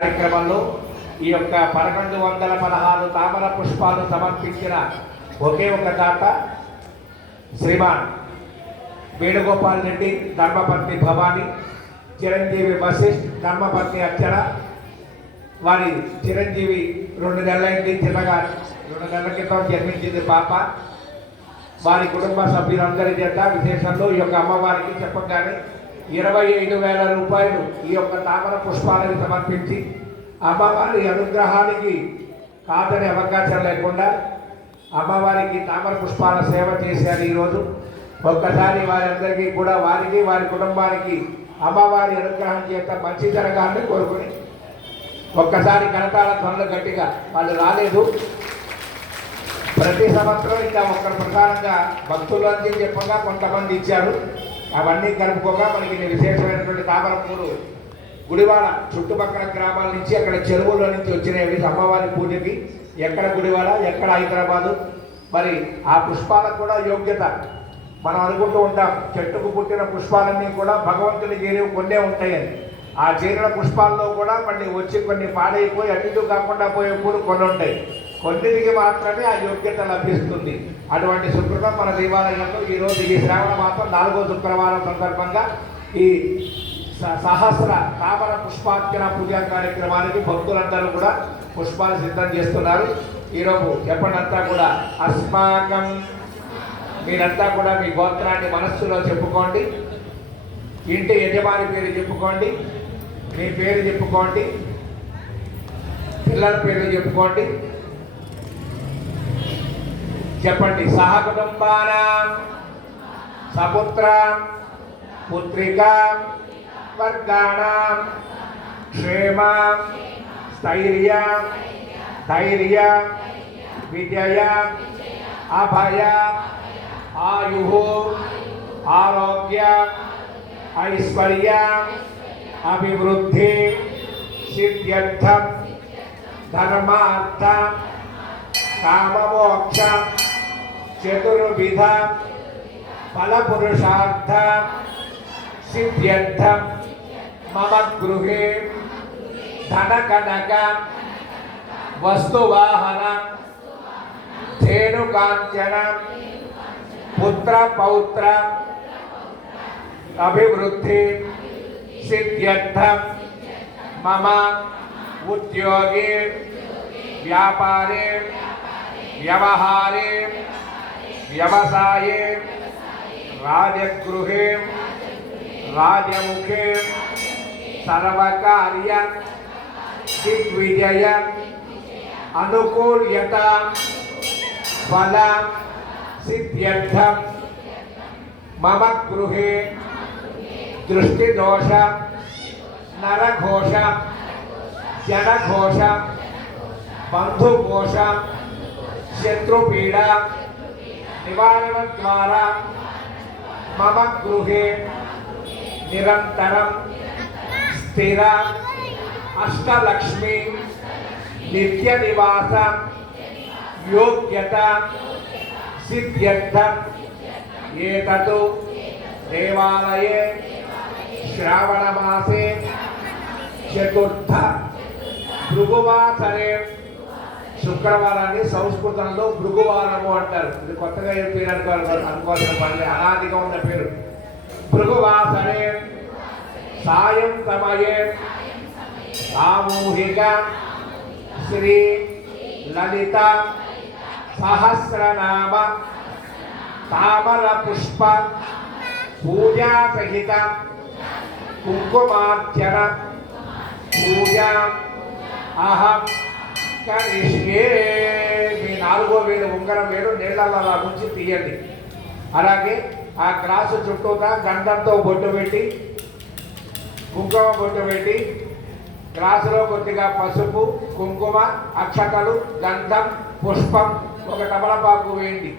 కార్యక్రమంలో ఈ యొక్క 1116 తామర పుష్పాలు సమర్పించిన ఒకే ఒక దాత శ్రీమాన్ వేణుగోపాల్ రెడ్డి, ధర్మపత్ని భవాని, చిరంజీవి వశిష్ఠ్, ధర్మపత్ని అర్చన. వారి చిరంజీవి 2 నెలలైంది, చిన్నగా 2 నెలల క్రితం జన్మించింది పాప. వారి కుటుంబ సభ్యులందరి చేత విశేషంలో ఈ యొక్క అమ్మవారికి చెప్పగానే 25,000 రూపాయలు ఈ యొక్క తామర పుష్పాలను సమర్పించి అమ్మవారి అనుగ్రహానికి కాదని అవకాశం లేకుండా అమ్మవారికి తామర పుష్పాల సేవ చేశారు. ఈరోజు ఒక్కసారి వారందరికీ కూడా, వారికి వారి కుటుంబానికి అమ్మవారి అనుగ్రహం చేత మంచి జరగాలని కోరుకుని ఒక్కసారి కరతాళ ధ్వనులు గట్టిగా. వాళ్ళు రాలేదు, ప్రతి సంవత్సరం ఇంకా ఒక్కరి ప్రకారంగా భక్తులందరూ చెప్పగా కొంతమంది ఇచ్చారు. అవన్నీ కలుపుకోగా మనకి విశేషమైనటువంటి తామరపూలు గుడివాడ చుట్టుపక్కల గ్రామాల నుంచి, అక్కడ చెరువుల నుంచి వచ్చినవి అమ్మవారి పూజకి. ఎక్కడ గుడివాడ, ఎక్కడ హైదరాబాదు. మరి ఆ పుష్పాలకు కూడా యోగ్యత. మనం అనుకుంటూ ఉంటాం చెట్టుకు పుట్టిన పుష్పాలన్నీ కూడా భగవంతుని చేరేవి కొన్నే ఉంటాయని. ఆ చేరిన పుష్పాల్లో కూడా మళ్ళీ వచ్చి కొన్ని పాడైపోయి అటు కాకుండా పోయే పూలు కొన్ని ఉంటాయి. కొన్నిటికి మాత్రమే ఆ యోగ్యత లభిస్తుంది. అటువంటి శుక్రవారం మన దేవాలయంలో ఈరోజు ఈ శ్రావణ మాసం 4వ శుక్రవారం సందర్భంగా ఈ సహస్ర తామర పుష్పార్చన పూజా కార్యక్రమానికి భక్తులందరూ కూడా పుష్పాలు సిద్ధం చేస్తున్నారు. ఈరోజు ఎప్పటింతా కూడా అస్మాకం, మీరంతా కూడా మీ గోత్రాన్ని మనస్సులో చెప్పుకోండి. ఇంటి యజమాని పేరు చెప్పుకోండి, మీ పేరు చెప్పుకోండి, పిల్లల పేరు చెప్పుకోండి. చెప్పండి. సహకుటుంబానాం సపుత్రాం పుత్రికాం వర్గాణాం క్షేమాం స్థైర్యం ధైర్యం విజయం అభయం ఆయుః ఆరోగ్యం ఐశ్వర్యం అభివృద్ధి సిద్ధ్యర్థం ధర్మార్థం కామమోక్షం చతుర్విధ ఫలపురుషార్థం సిద్ధ్యర్థం మమ గృహే ధనకనక వస్తువాహన ధేనుకాంచన పుత్ర పౌత్ర అభివృద్ధి సిద్ధ్యర్థం మమ ఉద్యోగే వ్యాపారే వ్యవహారే వ్యవసాయే రాజగృహే రాజముఖే సర్వకార్య దిగ్విజయ అనుకూల్యత ఫల సిద్ధ్యర్థం మమ గృహే దృష్టిదోష నరఘోష జనఘోష బంధుఘోష శత్రుపీడ నివారణ ద్వారా మమ గృహే నిరంతరం స్థిర అష్టలక్ష్మి నిత్య నివాస యోగ్యత సిద్ధ్యర్థం ఏతతు దేవాలయే శ్రావణమాసే చతుర్థ భృగువాసరే. శుక్రవారాన్ని సంస్కృతంలో భృగువారము అంటారు. ఇది కొత్తగా ఏ పేరు అనుకోవాల్సిన పని, అనాదిగా ఉన్న పేరు. భృగువాసరే సాయం సమయే సామూహిక శ్రీ లలిత సహస్రనామ తామర పుష్ప పూజా సహిత కుంకుమార్చన పూజా అహం కరిష్యే. మీ 4వ వేలు ఉంగరం వేలు నీళ్ళలో అలా ఉంచి తీయండి. అలాగే ఆ గ్లాసు చుట్టూతా గంధంతో బొట్టు పెట్టి, కుంకుమ బొట్టు పెట్టి, గ్లాసులో కొద్దిగా పసుపు, కుంకుమ, అక్షతలు, గంధం, పుష్పం, ఒక తమలపాకు వేయండి.